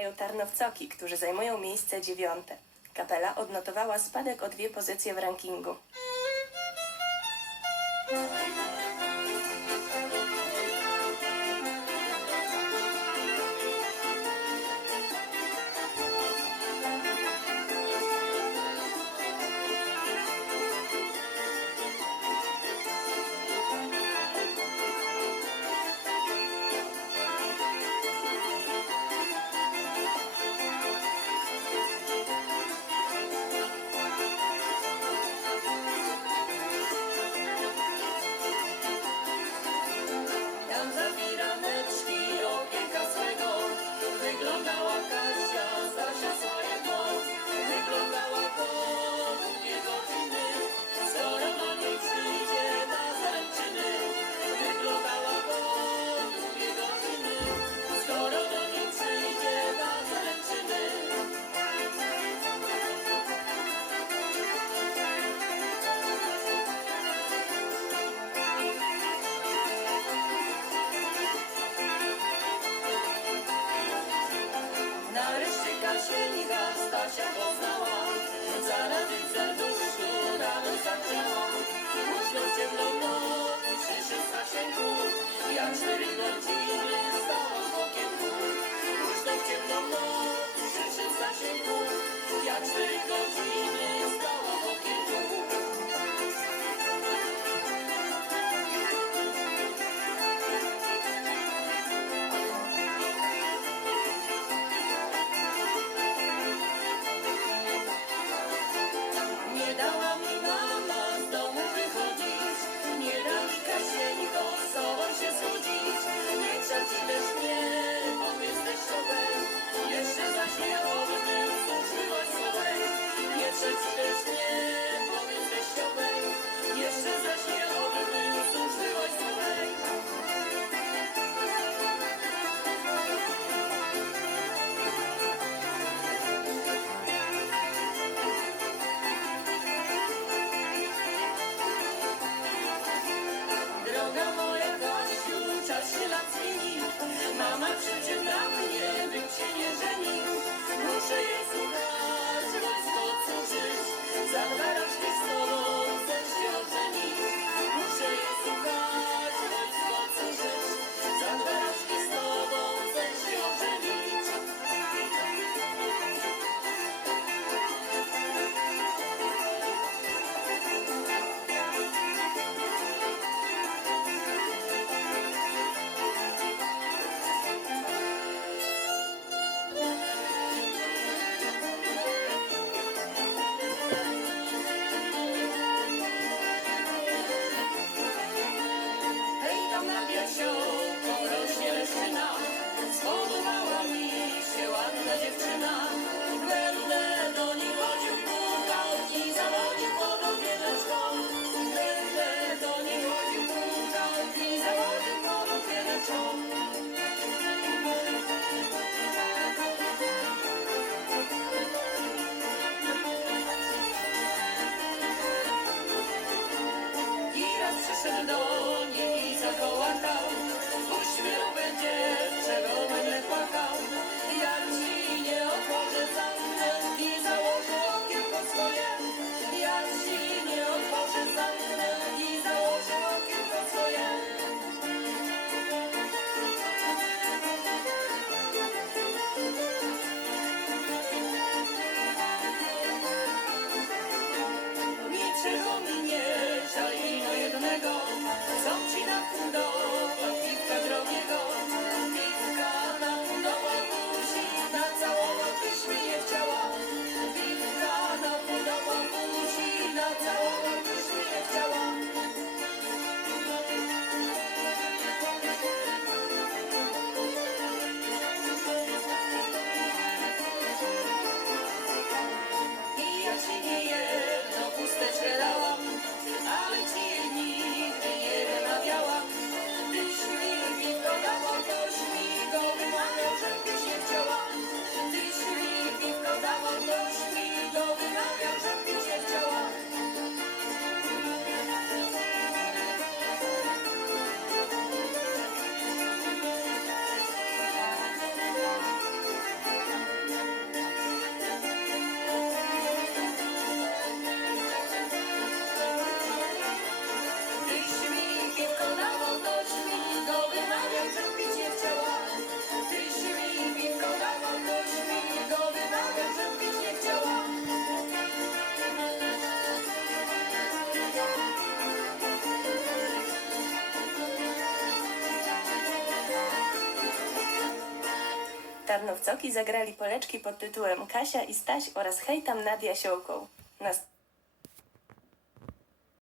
Grają tarnowcoki, którzy zajmują miejsce dziewiąte. Kapela odnotowała spadek o dwie pozycje w rankingu. Stasia poznałam Zarazem serduszku rano zaczęłam Głośno ciemną noc Przyszedł Staszenku Jak szeryno ci Mama krzyczy na mnie, bym się nie żenił. Muszę jej słuchać, raz to co żyć. Za dwa dziewczyna, spodobała mi się ładna dziewczyna, będę do niczego, są ci na pół do. Tarnowcoki zagrali poleczki pod tytułem Kasia i Staś oraz Hej tam nad Jasiołką. Nas-